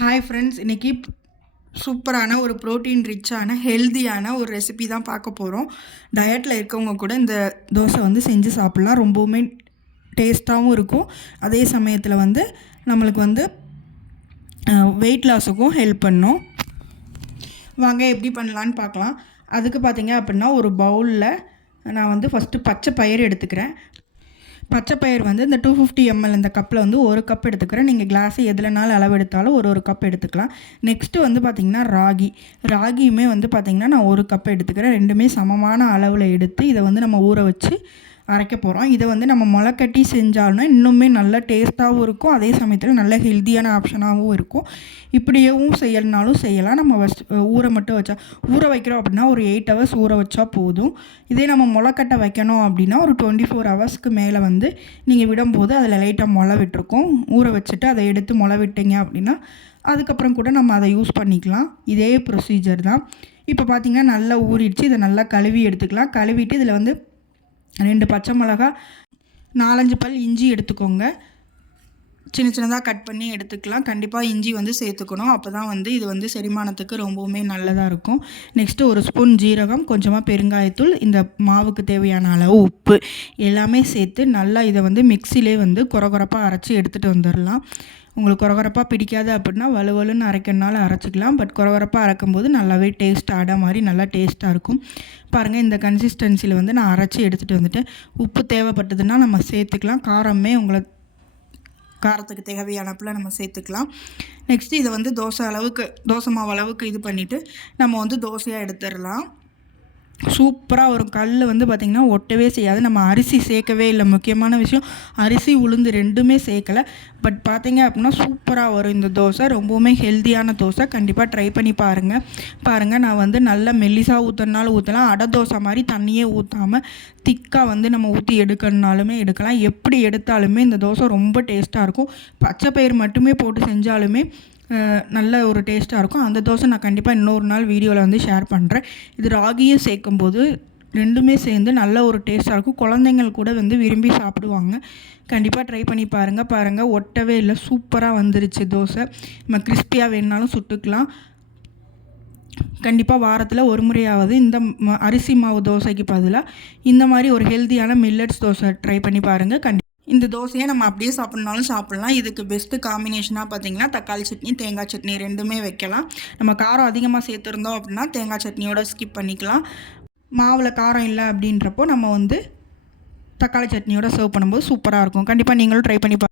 Hi friends, இன்றைக்கி சூப்பரான ஒரு ப்ரோட்டீன் ரிச்சான ஹெல்தியான ஒரு ரெசிபி தான் பார்க்க போகிறோம். டயட்டில் இருக்கவங்க கூட இந்த தோசை வந்து செஞ்சு சாப்பிட்லாம். ரொம்பவுமே டேஸ்ட்டாகவும் இருக்கும். அதே சமயத்தில் வந்து நம்மளுக்கு வந்து வெயிட் லாஸுக்கும் ஹெல்ப் பண்ணும். வாங்க எப்படி பண்ணலான்னு பார்க்கலாம். அதுக்கு பார்த்திங்க அப்படின்னா ஒரு பவுலில் நான் வந்து ஃபஸ்ட்டு பச்சை பயிறு எடுத்துக்கிறேன். பச்சை பயிர் வந்து இந்த 250 ml இந்த கப்பில் வந்து ஒரு கப் எடுத்துக்கிறேன். நீங்கள் கிளாஸு எதுலனாலும் அளவு எடுத்தாலும் ஒரு கப் எடுத்துக்கலாம். நெக்ஸ்ட்டு வந்து பார்த்திங்கன்னா ராகியுமே வந்து பார்த்திங்கன்னா நான் ஒரு கப் எடுத்துக்கிறேன். ரெண்டுமே சமமான அளவில் எடுத்து இதை வந்து நம்ம ஊற வச்சு அரைக்க போகிறோம். இதை வந்து நம்ம முளைக்கட்டி செஞ்சாலும் இன்னுமே நல்ல டேஸ்ட்டாகவும் இருக்கும். அதே சமயத்தில் நல்ல ஹெல்த்தியான ஆப்ஷனாகவும் இருக்கும். இப்படியேவும் செய்யலனாலும் செய்யலாம். நம்ம ஊற மட்டும் வச்சா ஊற வைக்கிறோம் அப்படின்னா ஒரு 8 hours ஊற வச்சா போதும். இதே நம்ம முளைக்கட்ட வைக்கணும் அப்படின்னா ஒரு 24 hours மேலே வந்து நீங்கள் விடும்போது அதில் லைட்டாக முளை விட்டுருக்கும். ஊற வச்சுட்டு அதை எடுத்து முளை விட்டீங்க அப்படின்னா அதுக்கப்புறம் கூட நம்ம அதை யூஸ் பண்ணிக்கலாம். இதே ப்ரொசீஜர் தான். இப்போ பார்த்திங்கன்னா நல்லா ஊறிடுச்சு. இதை நல்லா கழுவி எடுத்துக்கலாம். கழுவிட்டு இதில் வந்து 2 பச்சை மிளகா, 4-5 பல் இஞ்சி எடுத்துக்கோங்க. சின்ன சின்னதாக கட் பண்ணி எடுத்துக்கலாம். கண்டிப்பாக இஞ்சி வந்து சேர்த்துக்கணும். அப்போ தான் வந்து இது வந்து செரிமானத்துக்கு ரொம்பவுமே நல்லதாக இருக்கும். நெக்ஸ்ட்டு ஒரு ஸ்பூன் ஜீரகம், கொஞ்சமாக பெருங்காயத்தூள், இந்த மாவுக்கு தேவையான அளவு உப்பு எல்லாமே சேர்த்து நல்லா இதை வந்து மிக்சிலே வந்து கொரகொரப்பாக அரைச்சி எடுத்துகிட்டு வந்துடலாம். உங்களுக்கு கொரகொரப்பாக பிடிக்காது அப்படின்னா வலுவலுன்னு அரைக்கிறனால அரைச்சிக்கலாம். பட் கொரகொரப்பாக அரைக்கும்போது நல்லாவே டேஸ்ட் அடை மாதிரி நல்லா டேஸ்ட்டாக இருக்கும். பாருங்கள், இந்த கன்சிஸ்டன்சியில் வந்து நான் அரைச்சி எடுத்துகிட்டு வந்துட்டேன். உப்பு தேவைப்பட்டதுன்னா நம்ம சேர்த்துக்கலாம். காரமே காரத்துக்கு தேவையானப்பில் நம்ம சேர்த்துக்கலாம். நெக்ஸ்ட்டு இதை வந்து தோசை மாவு அளவுக்கு இது பண்ணிவிட்டு நம்ம வந்து தோசையாக எடுத்துடலாம். சூப்பராக வரும். கல் வந்து பார்த்திங்கன்னா ஒட்டவே செய்யாது. நம்ம அரிசி சேர்க்கவே இல்லை. முக்கியமான விஷயம், அரிசி உளுந்து ரெண்டுமே சேர்க்கலை. பட் பார்த்திங்க அப்படின்னா சூப்பராக வரும் இந்த தோசை. ரொம்பவுமே ஹெல்த்தியான தோசை. கண்டிப்பாக ட்ரை பண்ணி பாருங்கள். நான் வந்து நல்லா மெல்லிசாக ஊற்றினாலும் ஊற்றலாம். அடை தோசை மாதிரி தண்ணியே ஊற்றாமல் திக்காக வந்து நம்ம ஊற்றி எடுக்கணுனாலுமே எடுக்கலாம். எப்படி எடுத்தாலுமே இந்த தோசை ரொம்ப டேஸ்ட்டாக இருக்கும். பச்சை பயிர் மட்டுமே போட்டு செஞ்சாலுமே நல்ல ஒரு டேஸ்ட்டாக இருக்கும். அந்த தோசை நான் கண்டிப்பாக இன்னொரு நாள் வீடியோவில் வந்து ஷேர் பண்ணுறேன். இது ராகியும் சேர்க்கும்போது ரெண்டுமே சேர்ந்து நல்ல ஒரு டேஸ்ட்டாக இருக்கும். குழந்தைங்கள் கூட வந்து விரும்பி சாப்பிடுவாங்க. கண்டிப்பாக ட்ரை பண்ணி பாருங்கள். ஒட்டவே இல்லை. சூப்பராக வந்துருச்சு தோசை. நம்ம கிறிஸ்பியாக வேணுனாலும் சுட்டுக்கலாம். கண்டிப்பாக வாரத்தில் ஒரு முறையாவது இந்த அரிசி மாவு தோசைக்கு பதிலாக இந்த மாதிரி ஒரு ஹெல்த்தியான மில்லட்ஸ் தோசை ட்ரை பண்ணி பாருங்கள். இந்த தோசையை நம்ம அப்படியே சாப்பிட்னாலும் சாப்பிட்லாம். இதுக்கு பெஸ்ட்டு காம்பினேஷனாக பார்த்திங்கன்னா தக்காளி சட்னி, தேங்காய் சட்னி ரெண்டுமே வைக்கலாம். நம்ம காரம் அதிகமாக சேர்த்துருந்தோம் அப்படின்னா தேங்காய் சட்னியோட ஸ்கிப் பண்ணிக்கலாம். மாவில் காரம் இல்லை அப்படின்றப்போ நம்ம வந்து தக்காளி சட்னியோட சர்வ் பண்ணும்போது சூப்பராக இருக்கும். கண்டிப்பாக நீங்களும் ட்ரை பண்ணி